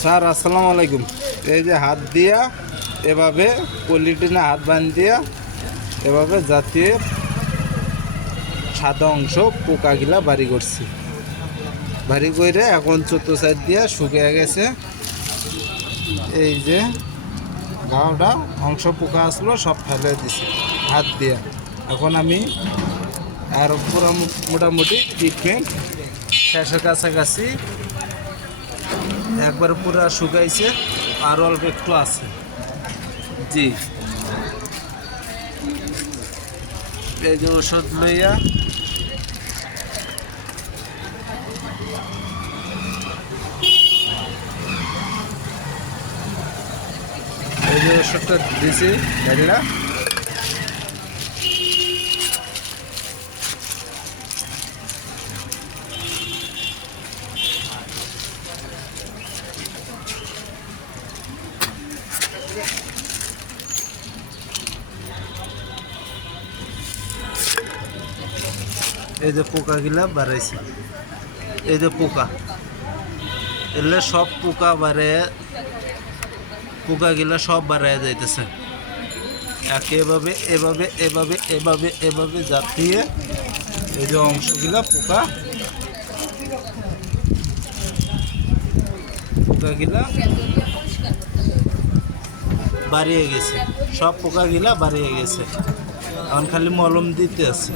Sir আসসালামু আলাইকুম। এই যে হাত দিয়া এভাবে পলিটিনে হাত বান্ধিয়া এভাবে জাতীয় সাদা অংশ পোকাগুলা বাড়ি করছি। বাড়ি করে এখন চতুর্থ সাইড দিয়া শুকিয়ে গেছে। এই যে গাওটা অংশ পোকা আসলো সব ফেলে দিছি হাত দিয়া। এখন আমি আর পুরো মোটামুটি ট্রিটমেন্ট শেষের কাছাকাছি, একবার পুরো শুকাইছে, আর অল্প একটু আছে। জি, এই যে ওষুধ লইয়া এই যে ওষুধটা দিছি গাড়িরা। এই যে পোকাগুলা বাড়াইছে, এই যে পোকা এলে সব পোকা বাড়ে, পোকাগুলা সব বাড়াইয়া যাইতেছে। একেভাবে এভাবে এভাবে এভাবে এভাবে জাতিয়ে এই যে অংশগুলা পোকাগুলা বাড়িয়ে গেছে, সব পোকাগুলা বাড়িয়ে গেছে। এখন খালি মলম দিতে আছে।